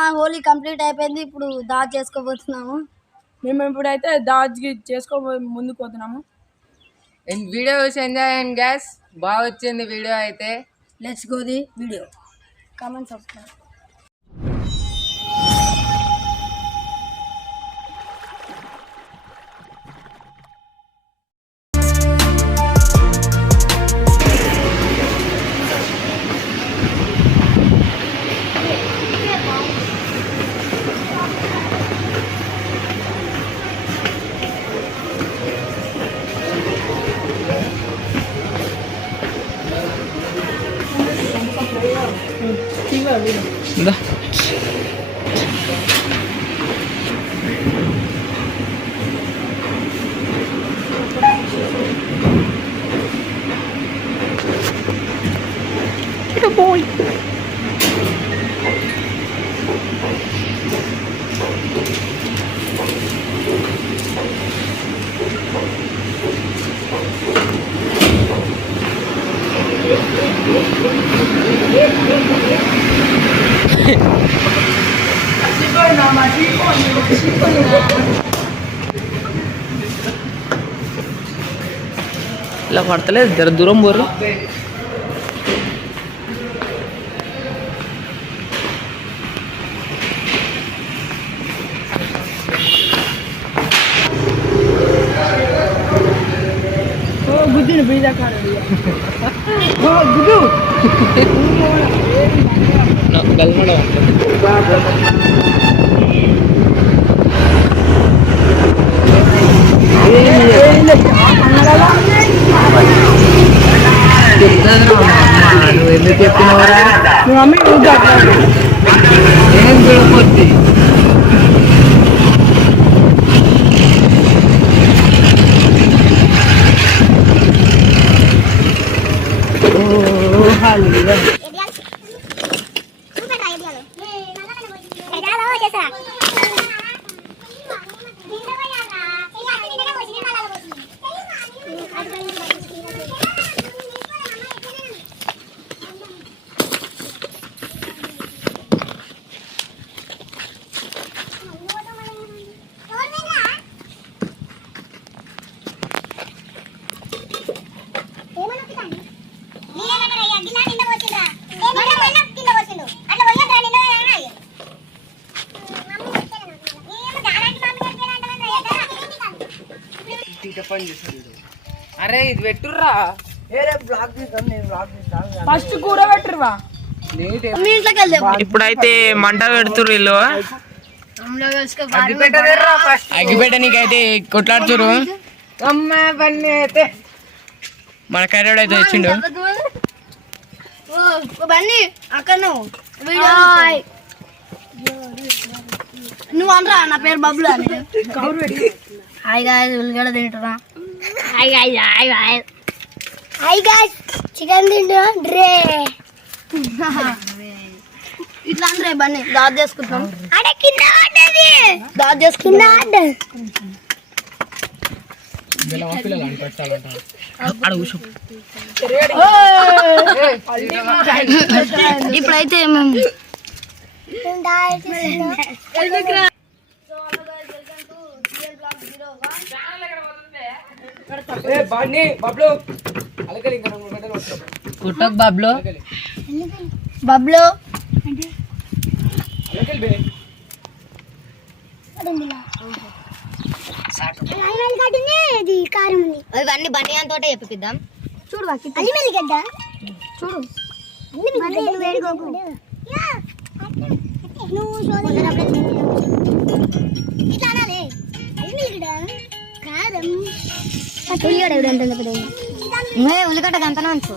మా హోలీ కంప్లీట్ అయిపోయింది. ఇప్పుడు దాజ్ చేసుకోబోతున్నాము. మేము ఇప్పుడైతే దాజ్ ముందుకు పోతున్నాము. వీడియో చూసి ఎంజాయ్ అండ్ గ్యాస్ బాగా వచ్చింది వీడియో అయితే. Let's go the video. Comment subscribe. Boy. ఇలా పడతలేదు జర దూరం పోరు. గుద్దిన బీదా గుద్దు నువ్వు ఎందుకు చెప్పినవరా? మమ్మీ ఏం చూడపోద్ది. అరే ఇది పెట్టుర్రా. ఫస్ట్ కూర పెట్టుర్వా. ఇప్పుడైతే మంట పెడుతురు వీళ్ళు. అగ్గిపెట్ట నీకైతే కొట్లాడుతురు. మన కర్రోడు అయితే వచ్చిండు. అక్కడ నువ్వు అనరా నా పేరు బబ్లు అని. హాయ్ గాయ్స్ ఉల్లిగడ్డ తింటున్నా. హాయ్ గాయ్స్ చికెన్ తింటున్నా. డ్రే ఇట్లా అంటే బన్నీ దాది చేసుకుంటాం. దాది చేసుకున్నా. ఇప్పుడైతే మేము కుట్టక్ బబ్లు బబ్లు ఇవన్నీ బనియాన్ తోటే చెప్పిద్దాం. చూడు అల్లిమెల్లిగడ్డ చూడు. ఉల్లిగడ్డ గంతనే ఉంచు.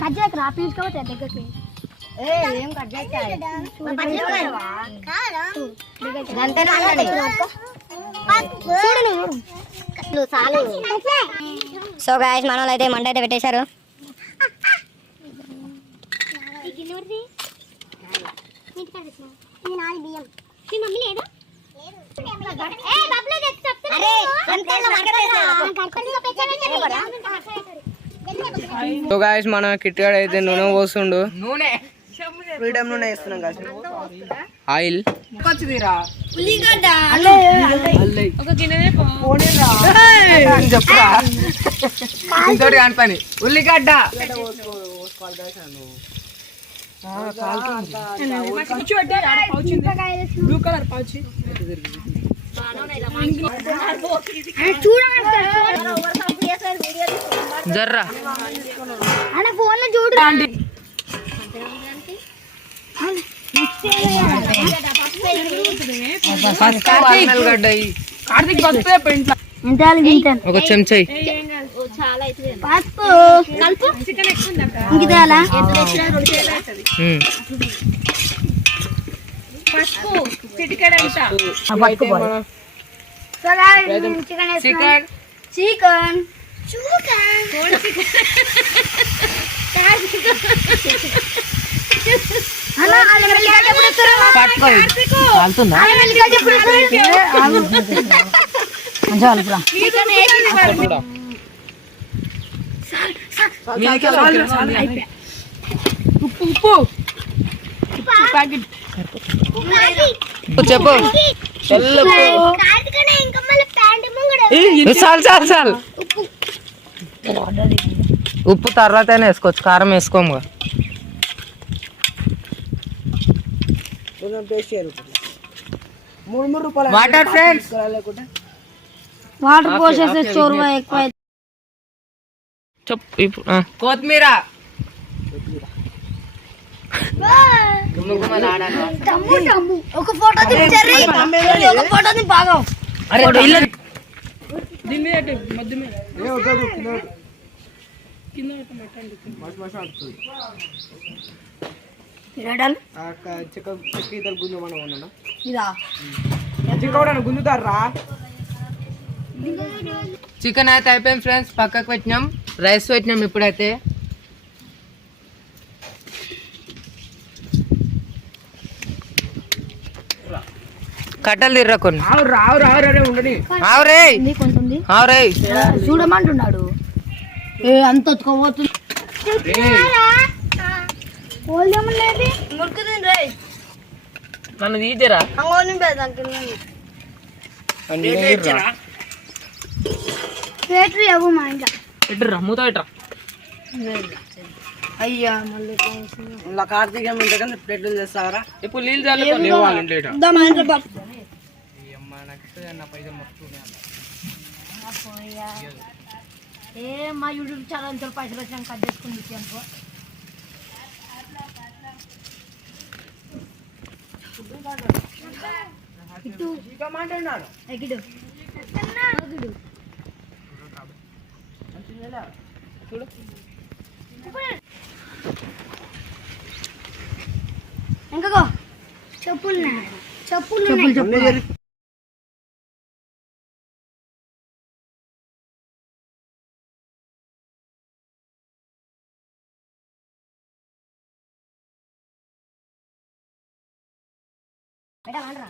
కట్ చేయకరా పీల్చుకోవచ్చు దగ్గరికి. ఏం కట్ చేస్తాయి గంతనే చాలు. సో గాయ్స్ మన వాళ్ళు అయితే మంట అయితే పెట్టేశారు. సో గాయ్స్ మన కిట్గాడు అయితే నూనె పోస్తుండు. ఫ్రీడమ్ నూనె వేస్తున్నాం. ఆయిల్ ఉల్లిగడ్డ ఒక గిన్నె చెప్పురా ఇంకోటి కాని పని ఉల్లిగడ్డ బ్లూ కలర్ పౌచ్ జర్రా ఫోన్ లో చూడు గడ్డ కార్తీక్ వస్తే ఇంట్లో ఒక చెంచాయి పసుపు కలుపు ఇంకిదేలా పసుపు చికెన్ చికెన్ ఉప్పు ప్యాకెట్ చెప్పు చాలు చాలు చాలు ఉప్పు తర్వాతనే వేసుకోవచ్చు కారం వేసుకోము వాటర్ ఫ్రెండ్స్ వాటర్ పోసేస్తే చోరువా ఎక్కువ చెప్పు ఇప్పుడు కొత్తిమీర ఒక ఫోటో ఒక ఫోటోని బాగా దీని మీద మధ్య మీద కింద చికెన్ అయితే అయిపోయింది ఫ్రెండ్స్ పక్కకు పెట్టినాం రైస్ పెట్టినాం ఇప్పుడైతే కట్టలు తిర్రా కొన్ని ఆవురే చూడమంటున్నాడు అంత ఒత్తుకోబోతుంది నన్ను తీయరా మా ఇంట్లో పెట్టరా మూత పెట్టరా అయ్యా మళ్ళీ కార్తీకం ఇంటే కానీ ప్లేట్లు చేస్తారా ఇప్పుడు నీళ్ళు చల్లుకో మా ఇంట్లో బాబు మా యూట్యూబ్ ఛానల్ పైసలు వచ్చినా కట్ చేసుకుని అనుకో ఇంకా చెప్పులు చెప్పులు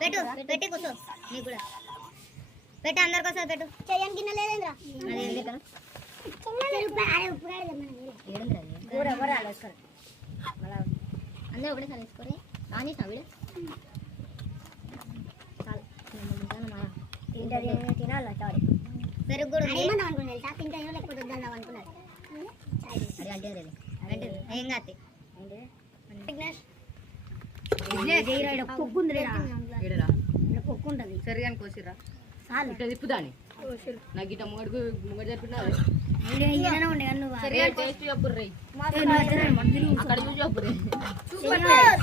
పెట్టు పెట్టి కూర్చో నీకు కూడా పెట్టు అందరికి వస్తుంది పెట్టు చెయ్యని గిన్నె లేదేంద్రా అందరూ ఒకటేసారి వేసుకొని ఆన్ చేసిన వీడు తినాలి చాలు పెరుగు కూడా తింటాను లేకపోతే వద్దాం అనుకున్నారు అరే అంటే ఏం కాదు పొక్కు ఉంటుంది సరిగా కోసిరా ఇట్లా తిప్పుదాని నాకు ఇట్లా ముంగడు చెప్తున్నారు అక్కడ చూసి చెప్పుర్రీ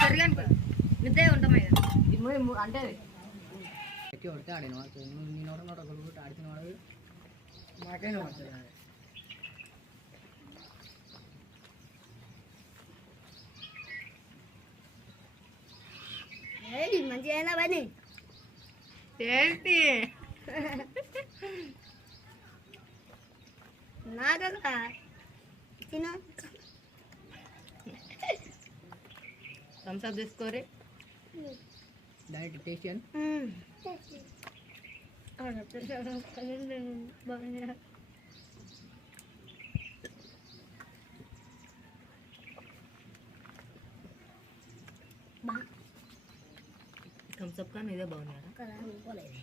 సరిగా నిద్రే ఉంటాం అంటే కొడితే ఆడిన నేను ఆడిన వాడు మాకేనే పడుతుంది మంచిగా అయినా పని ఏంటి నాగా తిన థమ్స్ అప్ తీసుకోరే డైరెక్ట్ టేషన్ థమ్స్అప్ కానీ ఇదే బాగున్నారా కదా పోలేదు